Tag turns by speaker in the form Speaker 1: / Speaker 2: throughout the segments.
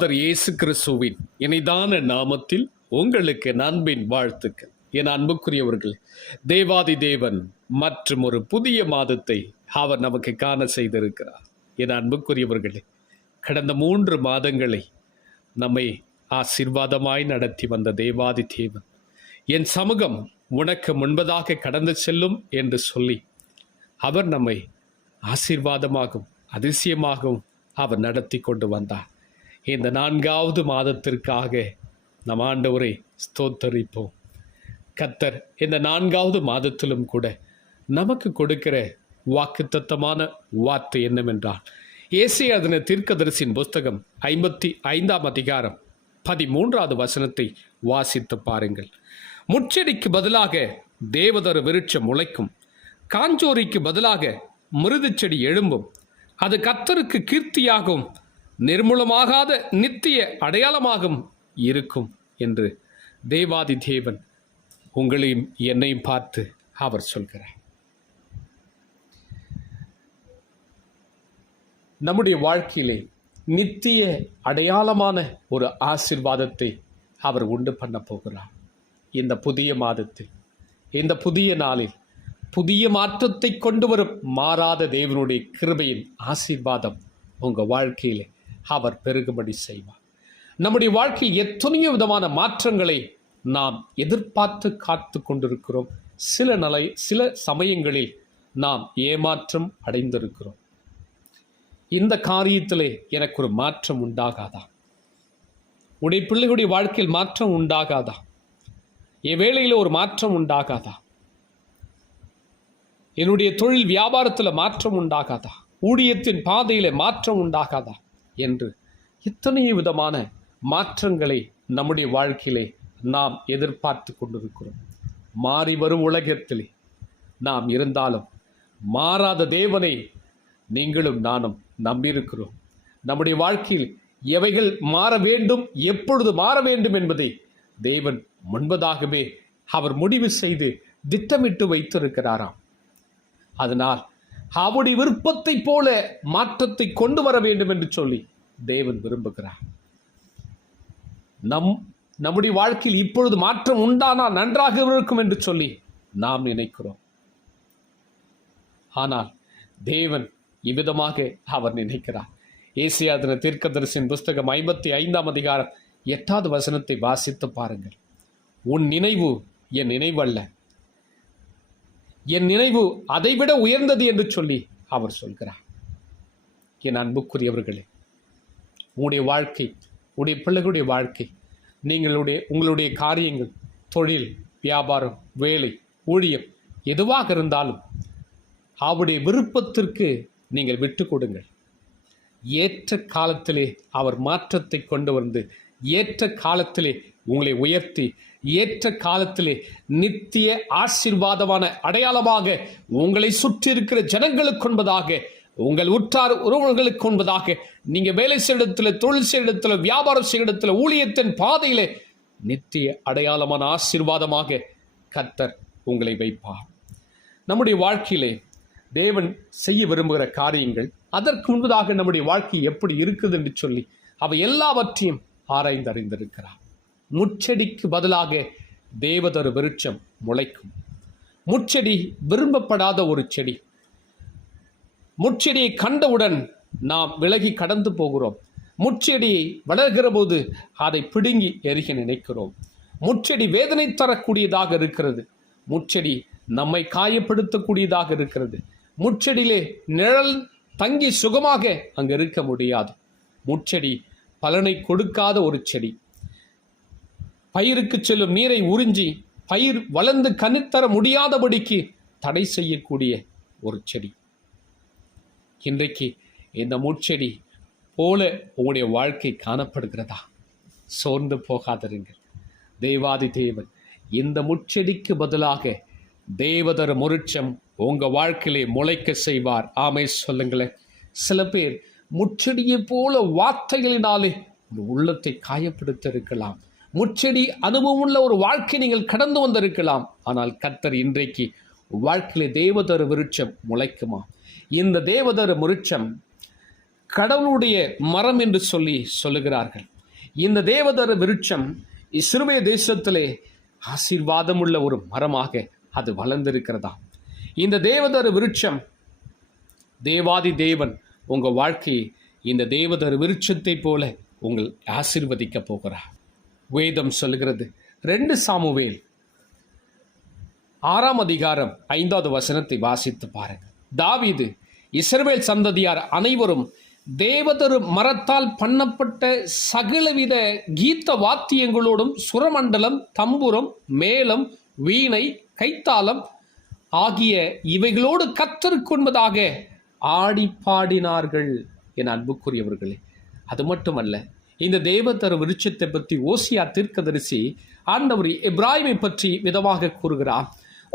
Speaker 1: என் இயேசு கிறிஸ்துவின் இணைதான நாமத்தில் உங்களுக்கு நண்பின் வாழ்த்துக்கள். என் அன்புக்குரியவர்கள் தேவாதி தேவன் மற்றும் ஒரு புதிய மாதத்தை அவர் நமக்கு காண செய்திருக்கிறார். என் அன்புக்குரியவர்களே கடந்த மூன்று மாதங்களை நம்மை ஆசீர்வாதமாய் நடத்தி வந்த தேவாதி தேவன் என் சமூகம் உனக்கு முன்பதாக கடந்து செல்லும் என்று சொல்லி அவர் நம்மை ஆசீர்வாதமாகவும் அதிசயமாகவும் அவர் நடத்தி கொண்டு வந்தார். இந்த நான்காவது மாதத்திற்காக நம் ஆண்டவரை ஸ்தோத்தரிப்போம். கத்தர் இந்த நான்காவது மாதத்திலும் கூட நமக்கு கொடுக்கிற வாக்குத்தத்தமான வார்த்தை என்னவென்றால் ஏசி அதன தீர்க்கதரிசின் புஸ்தகம் ஐம்பத்தி ஐந்தாம் அதிகாரம் பதிமூன்றாவது வசனத்தை வாசித்து பாருங்கள். முச்செடிக்கு பதிலாக தேவதர் விருட்சம் முளைக்கும் காஞ்சோரிக்கு பதிலாக மிருதுச்செடி எழும்பும் அது கத்தருக்கு கீர்த்தியாகும் நிர்மூலமாகாத நித்திய அடையாளமாகும் இருக்கும் என்று தேவாதி தேவன் உங்களையும் என்னையும் பார்த்து அவர் சொல்கிறார். நம்முடைய வாழ்க்கையிலே நித்திய அடையாளமான ஒரு ஆசிர்வாதத்தை அவர் உண்டு பண்ண போகிறார். இந்த புதிய மாதத்தில் இந்த புதிய நாளில் புதிய மாற்றத்தை கொண்டு வரும் மாறாத தேவனுடைய கிருபையின் ஆசீர்வாதம் உங்கள் வாழ்க்கையிலே அவர் பெருகுபடி செய்வார். நம்முடைய வாழ்க்கையில் எத்தனையோ விதமான மாற்றங்களை நாம் எதிர்பார்த்து காத்து கொண்டிருக்கிறோம். சில நிலை சில சமயங்களில் நாம் ஏமாற்றம் அடைந்திருக்கிறோம். இந்த காரியத்திலே எனக்கு ஒரு மாற்றம் உண்டாகாதா? உடைய பிள்ளைகளுடைய வாழ்க்கையில் மாற்றம் உண்டாகாதா? என் வேலையில் ஒரு மாற்றம் உண்டாகாதா? என்னுடைய தொழில் வியாபாரத்தில் மாற்றம் உண்டாகாதா? ஊழியத்தின் பாதையில் மாற்றம் உண்டாகாதா? என்று இத்தனை விதமான மாற்றங்களை நம்முடைய வாழ்க்கையிலே நாம் எதிர்பார்த்து கொண்டிருக்கிறோம். மாறி வரும் உலகத்திலே நாம் இருந்தாலும் மாறாத தேவனை நீங்களும் நானும் நம்பியிருக்கிறோம். நம்முடைய வாழ்க்கையில் எவைகள் மாற வேண்டும் எப்பொழுது மாற வேண்டும் என்பதை தேவன் முன்பதாகவே அவர் முடிவு செய்து திட்டமிட்டு வைத்திருக்கிறாராம். அதனால் அவருடைய விருப்பத்தைப் போல மாற்றத்தை கொண்டு வர வேண்டும் என்று சொல்லி தேவன் விரும்புகிறார். நம் நம்முடைய வாழ்க்கையில் இப்பொழுது மாற்றம் உண்டானால் நன்றாக இருக்கும் என்று சொல்லி நாம் நினைக்கிறோம். ஆனால் தேவன் இவ்விதமாக அவர் நினைக்கிறார். ஏசியாதன தீர்க்கதரிசின் புஸ்தகம் ஐம்பத்தி ஐந்தாம் அதிகாரம் எட்டாவது வசனத்தை வாசித்து பாருங்கள். உன் நினைவு என் நினைவல்ல. என் நினைவு அதைவிட உயர்ந்தது என்று சொல்லி அவர் சொல்கிறார். என் அன்புக்குரியவர்களே உங்களுடைய வாழ்க்கை உங்களுடைய பிள்ளைகளுடைய வாழ்க்கை நீங்களுடைய உங்களுடைய காரியங்கள் தொழில் வியாபாரம் வேலை ஊழியம் எதுவாக இருந்தாலும் அவருடைய விருப்பத்திற்கு நீங்கள் விட்டு கொடுங்கள். ஏற்ற காலத்திலே அவர் மாற்றத்தை கொண்டு வந்து ஏற்ற காலத்திலே உங்களை உயர்த்தி ஏற்ற காலத்திலே நித்திய ஆசீர்வாதமான அடையாளமாக உங்களை சுற்றி இருக்கிற ஜனங்களுக்கு என்பதாக உங்கள் உற்றார் உறவுகளுக்கு உண்பதாக நீங்கள் வேலை செய்ய இடத்துல தொழில் செய்யிடத்தில் வியாபாரம் செய்யிடத்தில் ஊழியத்தின் பாதையிலே நித்திய அடையாளமான ஆசீர்வாதமாக கத்தர் உங்களை வைப்பார். நம்முடைய வாழ்க்கையிலே தேவன் செய்ய விரும்புகிற காரியங்கள் அதற்கு முன்பதாக நம்முடைய வாழ்க்கை எப்படி இருக்குது என்று சொல்லி அவை எல்லாவற்றையும் ஆராய்ந்தறிந்திருக்கிறார். முச்செடிக்கு பதிலாக தேவதொரு விருட்சம் முளைக்கும். முச்செடி விரும்பப்படாத ஒரு செடி முச்செடியை கண்டவுடன் நாம் விலகி கடந்து போகிறோம். முச்செடியை வளர்கிற போது அதை பிடுங்கி எரிக நினைக்கிறோம். முச்செடி வேதனை தரக்கூடியதாக இருக்கிறது. முச்செடி நம்மை காயப்படுத்தக்கூடியதாக இருக்கிறது. முச்செடியிலே நிழல் தங்கி சுகமாக அங்கு இருக்க முடியாது. முச்செடி பலனை கொடுக்காத ஒரு செடி. பயிருக்கு செல்லும் நீரை உறிஞ்சி பயிர் வளர்ந்து கனித்தர முடியாதபடிக்கு தடை செய்யக்கூடிய ஒரு செடி. இன்றைக்கு இந்த முட்செடி போல உங்களுடைய வாழ்க்கை காணப்படுகிறதா? சோர்ந்து போகாதிருங்கள். தேவாதி தேவன் இந்த முட்செடிக்கு பதிலாக தேவதர் முருட்சம் உங்கள் வாழ்க்கையிலே முளைக்க செய்வார். ஆமை சொல்லுங்களேன். சில பேர் முச்செடியை போல வார்த்தைகளினாலே ஒரு உள்ளத்தை காயப்படுத்திருக்கலாம். முச்செடி அனுபவம் அனுபவமுள்ள ஒரு வாழ்க்கை நீங்கள் கடந்து வந்திருக்கலாம். ஆனால் கத்தர் இன்றைக்கு வாழ்க்கையிலே தேவதர் விருட்சம் முளைக்குமா? இந்த தேவதர் விருட்சம் கடவுளுடைய மரம் என்று சொல்லி சொல்லுகிறார்கள். இந்த தேவதர் விருட்சம் சிறுமைய தேசத்திலே ஆசீர்வாதமுள்ள ஒரு மரமாக அது வளர்ந்திருக்கிறதா? இந்த தேவதர் விருட்சம் தேவாதி தேவன் உங்கள் வாழ்க்கையை இந்த தேவதர் விருட்சத்தை போல உங்கள் ஆசிர்வதிக்க போகிறார். வேதம் சொல்லுகிறது ரெண்டு சாமுவேல் ஆறாம் அதிகாரம் ஐந்தாவது வசனத்தை வாசித்து பாருங்க தாவிது இஸ்ரவேல் சந்ததியார் அனைவரும் தேவதரு மரத்தால் பண்ணப்பட்ட சகலவித கீத வாத்தியங்களோடும் சுரமண்டலம் தம்புரம் மேளம் வீணை கைத்தாளம் ஆகிய இவைகளோடு கத்தருக்குன்பதாக ஆடி பாடினார்கள் என் அன்புக்குரியவர்களே. அது மட்டுமல்ல இந்த தேவதர விருட்சத்தை பற்றி ஓசியா தீர்க்கதரிசி ஆண்டவர் இப்ராஹிமை பற்றி விதமாக கூறுகிறார்.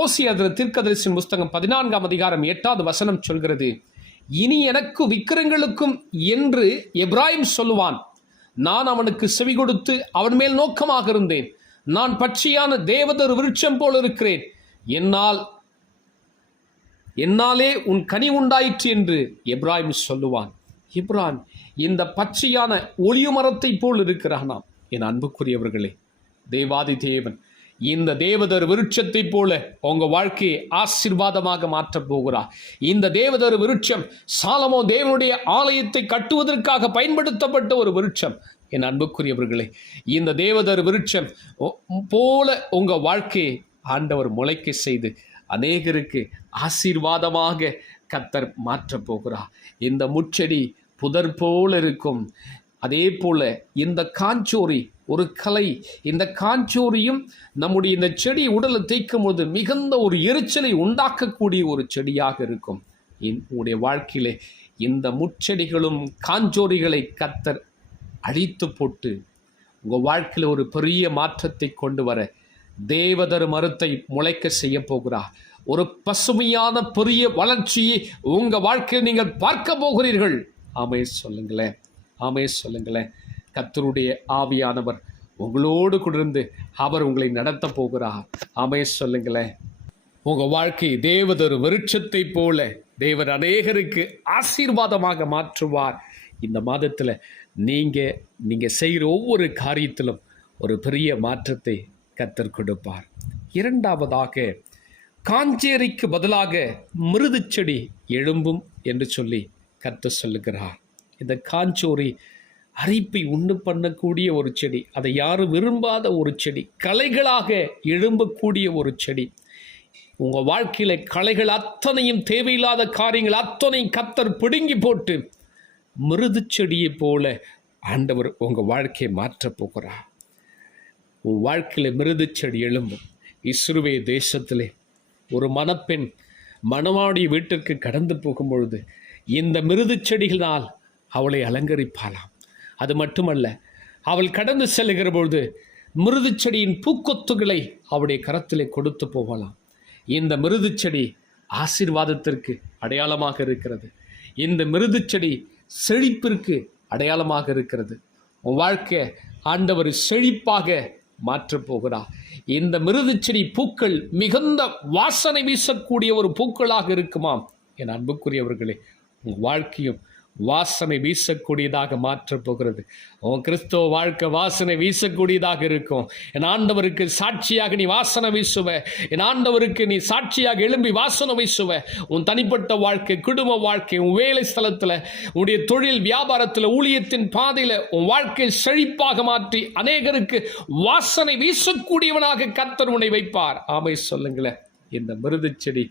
Speaker 1: ஓசியா தீர்க்கதரிசின் புஸ்தகம் பதினான்காம் அதிகாரம் எட்டாவது வசனம் சொல்கிறது இனி எனக்கு விக்கிரங்களுக்கும் என்று எப்ராஹிம் சொல்லுவான். நான் அவனுக்கு செவி கொடுத்து அவன் மேல் நோக்கமாக இருந்தேன். நான் பட்சியான தேவதர் விருட்சம் போல் இருக்கிறேன். என்னால் என்னாலே உன் கனி உண்டாயிற்று என்று எப்ராஹிம் சொல்லுவான். இப்ரான் இந்த பச்சையான ஒளியுமரத்தை போல் இருக்கிறானாம். என் அன்புக்குரியவர்களே தேவாதி தேவன் இந்த தேவதர் விருட்சத்தை போல உங்க வாழ்க்கையை ஆசீர்வாதமாக மாற்றப் போகிறார். இந்த தேவதர் விருட்சம் சாலமோ தேவனுடைய ஆலயத்தை கட்டுவதற்காக பயன்படுத்தப்பட்ட ஒரு விருட்சம். என் அன்புக்குரியவர்களே இந்த தேவதர் விருட்சம் போல உங்க வாழ்க்கையை ஆண்டவர் முளைக்க செய்து அநேகருக்கு ஆசீர்வாதமாக கத்தர் மாற்றப் போகிறார். இந்த முச்செடி புதர் போல இருக்கும். அதே போல் இந்த காஞ்சோரி ஒரு கலை. இந்த காஞ்சோரியும் நம்முடைய இந்த செடி உடலை தேய்க்கும் போது மிகுந்த ஒரு எரிச்சலை உண்டாக்கக்கூடிய ஒரு செடியாக இருக்கும். உங்களுடைய வாழ்க்கையிலே இந்த முச்செடிகளும் காஞ்சோரிகளை கத்தர் அழித்து போட்டு உங்கள் வாழ்க்கையில் ஒரு பெரிய மாற்றத்தை கொண்டு வர தேவதர் மருத்தை முளைக்க செய்ய போகிறார். ஒரு பசுமையான பெரிய வளர்ச்சியை உங்கள் வாழ்க்கையில் நீங்கள் பார்க்க போகிறீர்கள். ஆமே சொல்லுங்களேன். ஆமே சொல்லுங்களேன். கத்தருடைய ஆவியானவர் உங்களோடு கொண்டிருந்து அவர் உங்களை நடத்த போகிறார். ஆமே சொல்லுங்களேன். உங்கள் வாழ்க்கை தேவதொரு விருட்சத்தை போல தேவர் அநேகருக்கு ஆசீர்வாதமாக மாற்றுவார். இந்த மாதத்தில் நீங்கள் நீங்கள் செய்கிற ஒவ்வொரு காரியத்திலும் ஒரு பெரிய மாற்றத்தை கத்தர் கொடுப்பார். இரண்டாவதாக காஞ்சேரிக்கு பதிலாக மிருது செடி எழும்பும் என்று சொல்லி கர்த்தர் சொல்லுகிறார். இந்த காஞ்சோரி அரிப்பை உண்டு பண்ணக்கூடிய ஒரு செடி அதை யாரும் விரும்பாத ஒரு செடி கலைகளாக எழும்பக்கூடிய ஒரு செடி. உங்கள் வாழ்க்கையில் கலைகள் அத்தனையும் தேவையில்லாத காரியங்கள் அத்தனையும் கத்தர் பிடுங்கி போட்டு மிருதுச் செடியை போல ஆண்டவர் உங்கள் வாழ்க்கையை மாற்றப் போகிறார். உன் வாழ்க்கையில் மிருதுச் செடி எழும்பும். இஸ்ருவே தேசத்திலே ஒரு மணப்பெண் மணவாடி வீட்டிற்கு கடந்து போகும் பொழுது இந்த மிருதுச் செடிகளால் அவளை அலங்கரிப்பாளாம். அது மட்டுமல்ல அவள் கடந்து செல்லுகிற பொழுது மிருதுச் செடியின் பூக்கொத்துகளை அவளுடைய கரத்திலே கொடுத்து போகலாம். இந்த மிருதுச் செடி ஆசீர்வாதத்திற்கு அடையாளமாக இருக்கிறது. இந்த மிருதுச் செடி செழிப்பிற்கு அடையாளமாக இருக்கிறது. உன் வாழ்க்கை ஆண்டவர் செழிப்பாக மாற்றப் போகிறார் இந்த மிருதுச் செடி பூக்கள் மிகுந்த வாசனை வீசக்கூடிய ஒரு பூக்களாக இருக்குமாம். என் அன்புக்குரியவர்களே உன் வாழ்க்கையும் வாசனை வீசக்கூடியதாக மாற்றப் போகிறது உன் கிறிஸ்தவ வாழ்க்கை வாசனை வீசக்கூடியதாக இருக்கும். என் ஆண்டவருக்கு சாட்சியாக நீ வாசனை வீசுவ. என் ஆண்டவருக்கு நீ சாட்சியாக எழும்பி வாசனை வீசுவ. உன் தனிப்பட்ட வாழ்க்கை குடும்ப வாழ்க்கை உன் வேலை ஸ்தலத்தில் உன்னுடைய தொழில் வியாபாரத்தில் ஊழியத்தின் பாதையில் உன் வாழ்க்கை செழிப்பாக மாற்றி அநேகருக்கு வாசனை வீசக்கூடியவனாக கர்த்தர் உன்னை வைப்பார். ஆமை சொல்லுங்களேன். இந்த மிருது செடி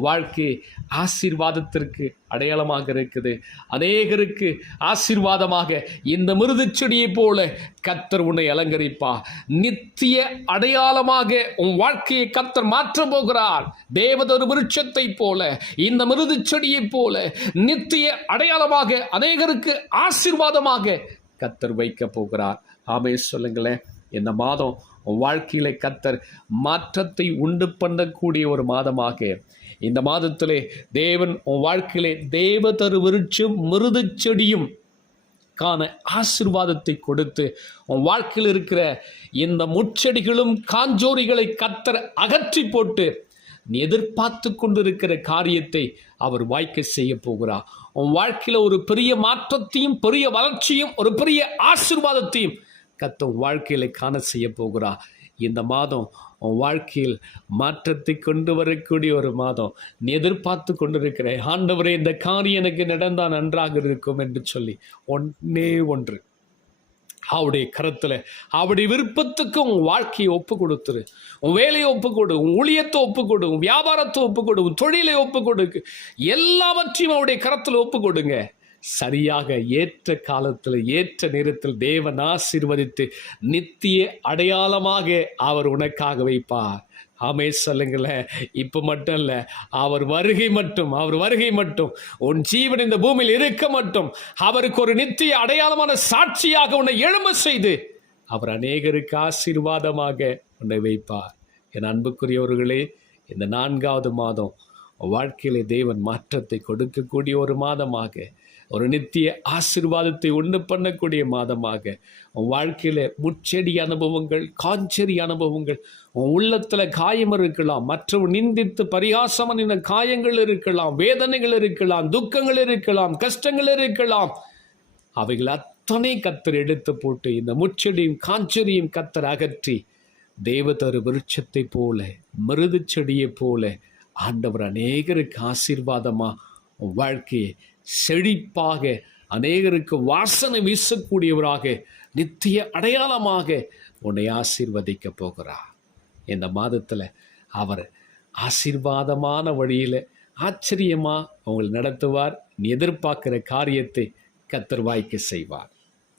Speaker 1: வாழ்க்கை ஆசீர்வாதத்திற்கு அடையாளமாக இருக்குது. அநேகருக்கு ஆசீர்வாதமாக இந்த மிருதுச் செடியைப் போல கத்தர் உன்னை அலங்கரிப்பா. நித்திய அடையாளமாக உன் வாழ்க்கையை கத்தர் மாற்றப் போகிறார். தேவதொரு விருட்சத்தை போல இந்த மிருதுச் செடியைப் போல நித்திய அடையாளமாக அநேகருக்கு ஆசீர்வாதமாக கத்தர் வைக்கப் போகிறார். ஆமே சொல்லுங்களேன். இந்த மாதம் உன் வாழ்க்கையில கத்தர் மாற்றத்தை உண்டு பண்ணக்கூடிய ஒரு மாதமாக இந்த மாதத்திலே தேவன் உன் வாழ்க்கையிலே தேவதரு விருட்சம் மிருதுச் செடியும் காண ஆசீர்வாதத்தை கொடுத்து உன் வாழ்க்கையில் இருக்கிற இந்த முச்செடிகளும் காஞ்சோரிகளை கத்தர் அகற்றி போட்டு நீ எதிர்பார்த்து கொண்டிருக்கிற காரியத்தை அவர் வாய்க்க செய்ய போகிறார். உன் வாழ்க்கையில் ஒரு பெரிய மாற்றத்தையும் பெரிய வளர்ச்சியும் ஒரு பெரிய ஆசீர்வாதத்தையும் கத்த உன் வாழ்க்கையில காண செய்ய போகிறா இந்த மாதம் உன் வாழ்க்கையில் மாற்றத்தை கொண்டு வரக்கூடிய ஒரு மாதம் நீ எதிர்பார்த்து கொண்டிருக்கிறேன். ஆண்டவரே இந்த காரியம் எனக்கு நடந்தால் நன்றாக இருக்கும் என்று சொல்லி ஒன்னே ஒன்று. அவருடைய கருத்தில் அவருடைய விருப்பத்துக்கு உன் வாழ்க்கையை ஒப்பு கொடுத்துரு. உன் வேலையை ஒப்பு கொடு உன் ஊழியத்தை ஒப்பு கொடு உன் வியாபாரத்தை ஒப்பு கொடு உன் தொழிலை ஒப்பு கொடுக்கு எல்லாவற்றையும் அவருடைய கரத்தில் ஒப்பு கொடுங்க. சரியாக ஏற்ற காலத்தில் ஏற்ற நேரத்தில் தேவன் ஆசீர்வதித்து நித்திய அடையாளமாக அவர் உனக்காக வைப்பார். ஆமே சொல்லுங்களேன். இப்போ மட்டும் இல்லை அவர் வருகை மட்டும் அவர் வருகை மட்டும் உன் ஜீவன் இந்த பூமியில் இருக்க மட்டும் அவருக்கு ஒரு நித்திய அடையாளமான சாட்சியாக உன்னை எழும்ப செய்து அவர் அநேகருக்கு ஆசீர்வாதமாக உன்னை வைப்பார். என் அன்புக்குரியவர்களே இந்த நான்காவது மாதம் வாழ்க்கையிலே தேவன் மாற்றத்தை கொடுக்கக்கூடிய ஒரு மாதமாக ஒரு நித்திய ஆசீர்வாதத்தை உண்டு பண்ணக்கூடிய மாதமாக உன் வாழ்க்கையில் முச்செடி அனுபவங்கள் காஞ்செடி அனுபவங்கள் உன் உள்ளத்தில் காயம் இருக்கலாம் மற்றவர் நிந்தித்து பரிகாசம் நின்ற காயங்கள் இருக்கலாம் வேதனைகள் இருக்கலாம் துக்கங்கள் இருக்கலாம் கஷ்டங்கள் இருக்கலாம். அவைகள் அத்தனை கத்தர் எடுத்து போட்டு இந்த முச்செடியும் காஞ்செடியும் கத்தர் அகற்றி தேவதரு விருட்சத்தை போல மிருது செடியைப் போல ஆண்டவர் அநேகருக்கு ஆசீர்வாதமாக உன் வாழ்க்கையை செழிப்பாக அநேகருக்கு வாசனை வீசக்கூடியவராக நித்திய அடையாளமாக உன்னை ஆசீர்வதிக்க போகிறார். இந்த மாதத்தில் அவர் ஆசீர்வாதமான வழியில் ஆச்சரியமாக உங்களை நடத்துவார். நீ எதிர்பார்க்கிற காரியத்தை கத்தர்வாய்க்கு செய்வார்.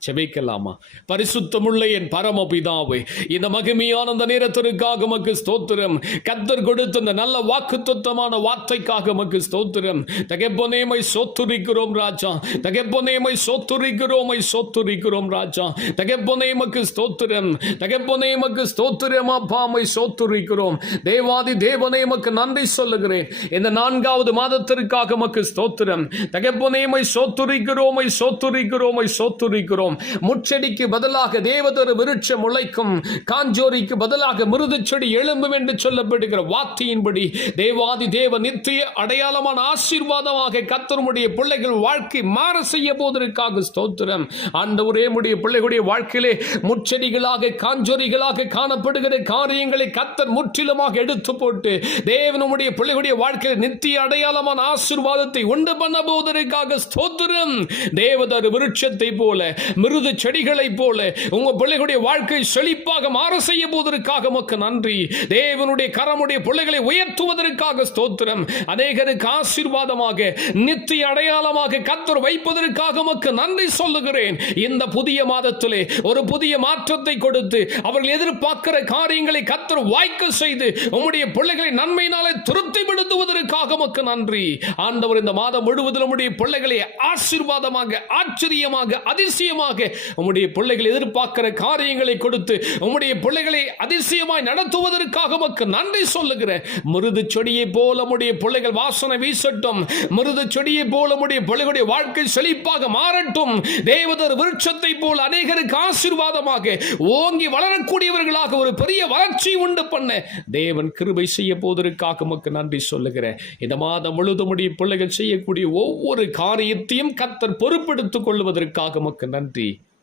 Speaker 1: செபிக்கலாமா பரிசுத்தமுள்ள என் பரமபிதாவை இந்த மகிமையான அந்த நேரத்திற்காக மக்கு ஸ்தோத்திரம். கத்தர் கொடுத்த இந்த நல்ல வாக்குத்தத்தமான வார்த்தைக்காக மக்கு ஸ்தோத்திரம். தகப்பனேமை சோத்துரிக்கிறோம் ராஜா. தகப்பனேமை சோத்துரிக்கிறோமை சோத்துரிக்கிறோம் ராஜா. தகப்பனேமக்கு ஸ்தோத்திரம். தகப்பனேமக்கு ஸ்தோத்திரம் அப்பாமை சோத்துரிக்கிறோம். தேவாதி தேவனேமக்கு நன்றி சொல்லுகிறேன். இந்த நான்காவது மாதத்திற்காக மக்கு ஸ்தோத்திரம். தகப்பனேமை சோத்துரிக்கிறோமை சோத்துரிக்கிறோமை சோத்துரிக்கிறோம். முச்செடிக்கு பதிலாக தேவதொரு விருட்சம் முளைக்கும். காஞ்சோரிக்கு பதிலாக மிருது செடி எழும்பும் என்று சொல்லப்படுகிற வார்த்தையின்படி தேவாதி தேவ நித்திய அடையாளமான ஆசீர்வாதமாக கத்தருடைய பிள்ளைகள் வாழ்க்கை மாற செய்ய போவதற்காக ஸ்தோத்திரம். அந்த ஒரே முடிய பிள்ளைகளுடைய வாழ்க்கையிலே முச்செடிகளாக காஞ்சோரிகளாக காணப்படுகிற காரியங்களை கத்தர் முற்றிலுமாக எடுத்து போட்டு தேவனுடைய பிள்ளைகளுடைய வாழ்க்கையில் நித்திய அடையாளமான ஆசீர்வாதத்தை உண்டு பண்ண போவதற்காக ஸ்தோத்திரம். தேவதர் விருட்சத்தை போல மிருது செடிகளைப் போல உங்க பிள்ளைகளுடைய வாழ்க்கை செழிப்பாக மாற செய்ய போவதற்காக உமக்கு நன்றி. தேவனுடைய கரமுடைய பிள்ளைகளை உயர்த்துவதற்காக ஸ்தோத்திரம். அநேகருக்கு ஆசீர்வாதமாக நித்திய அடையாளமாக கத்தர் வைப்பதற்காக உமக்கு நன்றி சொல்லுகிறேன். இந்த புதிய மாதத்திலே ஒரு புதிய மாற்றத்தை கொடுத்து அவர்கள் எதிர்பார்க்கிற காரியங்களை கத்தர் வாய்க்க செய்து உம்முடைய பிள்ளைகளை நன்மையினாலே திருப்திப்படுத்துவதற்காக உமக்கு நன்றி. ஆண்டவர் இந்த மாதம் முழுவதும் நம்முடைய பிள்ளைகளை ஆசீர்வாதமாக ஆச்சரியமாக அதிசயமாக உம்முடைய பிள்ளைகள் எதிர்பார்க்கிற காரியங்களை கொடுத்து உம்முடைய பிள்ளைகளை அதிசயமாய் நடத்துவதற்காக உமக்கு நன்றி சொல்லுகிறேன். மிருது செடியை போல உம்முடைய பிள்ளைகள் வாசனை வீசட்டும். மிருது செடியை போல உம்முடைய பிள்ளைகளுடைய வாழ்க்கை செழிப்பாக மாறட்டும். தேவதர் விருட்சத்தை போல் அநேகருக்கு ஆசீர்வாதமாக ஓங்கி வளரக்கூடியவர்களாக ஒரு பெரிய வளர்ச்சி உண்டு பண்ண தேவன் கிருபை செய்ய போவதற்காக உமக்கு நன்றி சொல்லுகிறேன். இந்த மாதம் முழுதும் பிள்ளைகள் செய்யக்கூடிய ஒவ்வொரு காரியத்தையும் கத்தர் பொறுப்பெடுத்துக் கொள்வதற்காக உமக்கு நன்றி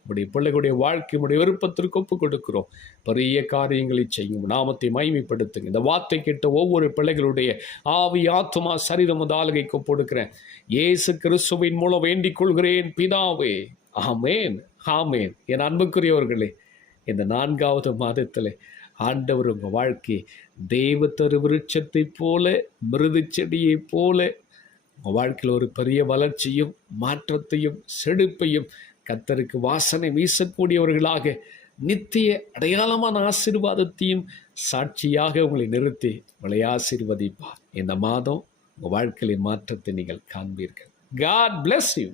Speaker 1: உடைய பிள்ளைகளுடைய வாழ்க்கை உடைய விருப்பத்திற்கு ஒப்புக் கொடுக்கிறோம். பெரிய காரியங்களை செய்யும் நாமத்தை மைமைப்படுத்துங்க இந்த வார்த்தை கேட்ட ஒவ்வொரு பிள்ளைகளுடைய ஆவி ஆத்மா சரிதம் ஆளுகைக்கு ஒப்படுக்கிறேன் இயேசு கிறிஸ்துவின் மூலம் வேண்டிக் கொள்கிறேன் பிதாவே. ஆமேன் ஆமேன். என் அன்புக்குரியவர்களே இந்த நான்காவது மாதத்தில் ஆண்டவர் உங்கள் வாழ்க்கை தெய்வத்தரு விருட்சத்தைப் போல மிருது செடியைப் போல உங்கள் வாழ்க்கையில் ஒரு பெரிய வளர்ச்சியும் மாற்றத்தையும் செழிப்பையும் கத்தருக்கு வாசனை வீசக்கூடியவர்களாக நித்திய அடையாளமான ஆசீர்வாதத்தையும் சாட்சியாக உங்களை நிறுத்தி உங்களை ஆசீர்வதிப்பார். இந்த மாதம் உங்கள் வாழ்க்கையில மாற்றத்தை நீங்கள் காண்பீர்கள். God bless you